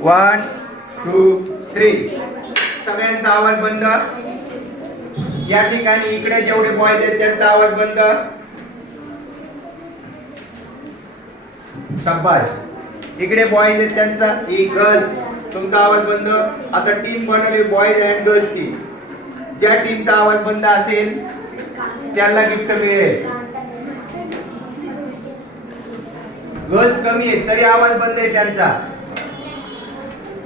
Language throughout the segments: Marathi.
वन टू थ्री सगळ्यांचा आवाज बंद. या ठिकाणी इकडे जेवढे बॉयज आहेत त्यांचा आवाज बंद. शाबाश इकडे बॉयज आहेत त्यांचा ही गर्ल्स तुमचा आवाज बंद. आता टीम बनवली बॉयज अँड गर्ल्सची ज्या टीमचा आवाज बंद असेल त्यांना गिफ्ट मिळेल. गर्ल्स कमी आहेत तरी आवाज बंद आहे त्यांचा.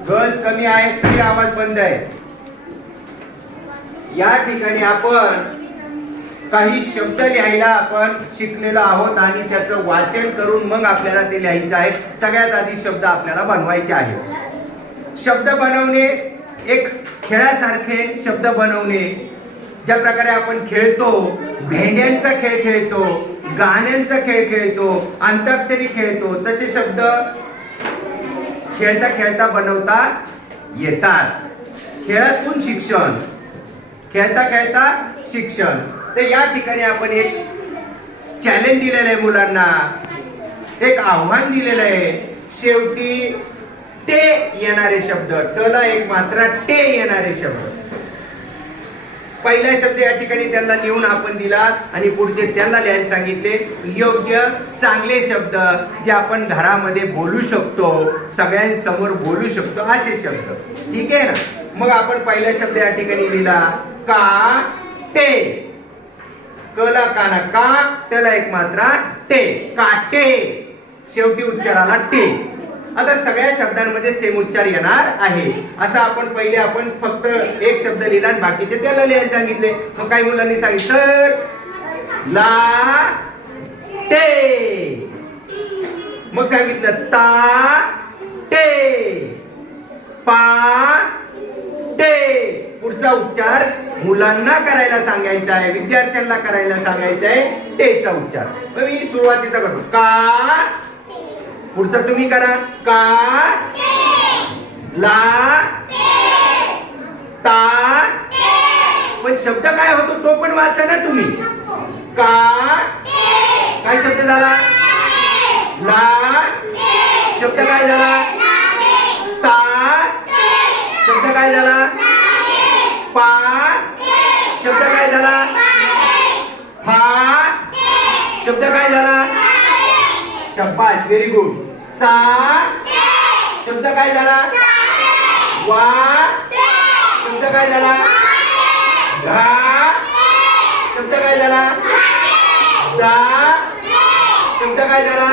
गर्ल्स कमी आहेत तरी आवाज बंद आहे. या ठिकाणी आपण काही शब्द लिहायला आपण शिकलेलो आहोत आणि त्याचं वाचन करून मग आपल्याला ते लिहायचं आहे. सगळ्यात आधी शब्द आपल्याला बनवायचे आहेत. शब्द बनवणे एक खेळासारखे शब्द बनवणे. ज्या प्रकारे आपण खेळतो भेंड्यांचा खेळ खेळतो गाण्यांचा खेळ खेळतो अंताक्षरी खेळतो तसे शब्द खेळता खेळता बनवता येतात. खेळातून शिक्षण खेळता खेळता शिक्षण. तर या ठिकाणी आपण एक चॅलेंज दिलेलं आहे मुलांना. एक आव्हान दिलेलं आहे. शेवटी टे येणारे शब्द. टला एक मात्रा टे येणारे शब्द. पहिला शब्द या ठिकाणी त्यांना लिहून आपण दिला आणि पुढचे त्यांना लिहायला सांगितले. योग्य चांगले शब्द जे आपण घरामध्ये बोलू शकतो सगळ्यांसमोर बोलू शकतो असे शब्द. ठीक आहे ना? मग आपण पहिला शब्द या ठिकाणी लिहिला. का टे. कला काना का त्याला एक मात्रा टे. काटे शेवटी उच्चाराला टे. आता सगळ्या शब्दांमध्ये सेम उच्चार येणार आहे. असं आपण पहिले आपण फक्त एक शब्द लिहिला बाकीचे त्याला लिहायला सांगितले. मग काही मुलांनी सांगितलं ला टे. मग सांगितलं ता टे. पा टे. पुढचा उच्चार मुलांना करायला सांगायचा आहे विद्यार्थ्यांना करायला सांगायचा आहे टेचा उच्चार. मग मी सुरुवातीचा करतो. का पुढचा तुम्ही करा. का? ला? ता? पण शब्द काय होतो तो पण वाचा ना तुम्ही. का? काय शब्द झाला? ला? शब्द काय झाला? ता? शब्द काय झाला? पा? शब्द काय झाला? फा शब्द काय झाला? शब्बाश व्हेरी गुड चा शब्द काय झाला? वा शब्द काय झाला? धा. शब्द काय झाला? दा. शब्द काय झाला?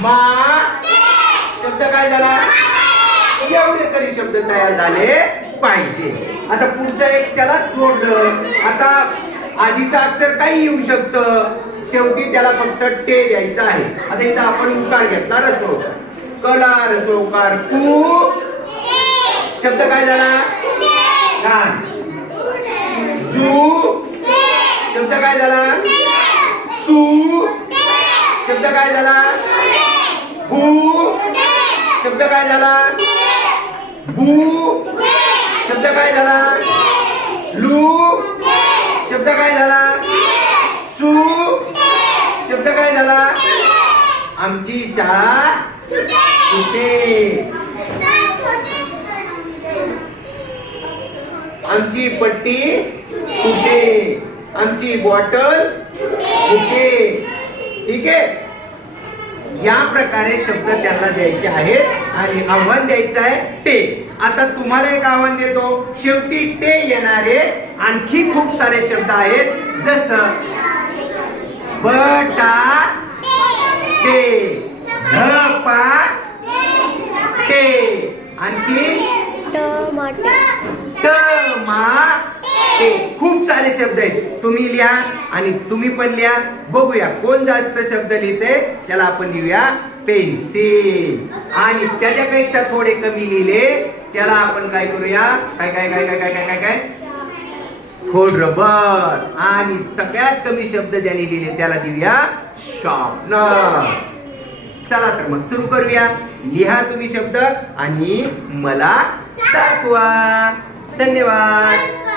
मा शब्द काय झाला? एवढे तरी शब्द तयार झाले पाहिजे. आता पुढचं एक त्याला जोडलं. आता आधीचं अक्षर काही येऊ शकतं. शेवटी त्याला फक्त टे द्यायचं आहे. आता इथं आपण उकार घेतला. रचो. कला रचोकार कू. शब्द काय झाला? छान. जू. शब्द काय झाला? तू. शब्द काय झाला? भू. शब्द काय झाला? बू शब्द काय झाला? लू. शब्द काय झाला? झाला? आमची शाळा सुटे. आमची पट्टी कुठे आमची बॉटल कुठे ठीक आहे? या प्रकारे शब्द त्यांना द्यायचे आहेत आणि आव्हान द्यायचं आहे टे आता तुम्हाला एक आव्हान देतो. शेवटी टे येणारे आणखी खूप सारे शब्द आहेत. जसं बटा टे धपा टे आणखी? टमाटे. खूप सारे शब्द आहेत. तुम्ही लिहा आणि तुम्ही पण लिहा. बघूया कोण जास्त शब्द लिहिते त्याला आपण देऊया पेन्सिल. आणि त्याच्यापेक्षा थोडे कमी लिहिले. त्याला आपण काय करूया? काय काय काय काय काय काय काय काय? खोड रबर. आणि सगळ्यात कमी शब्द ज्याने लिहिले त्याला देऊया शॉर्पनर चला तर मग सुरू करूया. लिहा तुम्ही शब्द आणि मला दाखवा. धन्यवाद.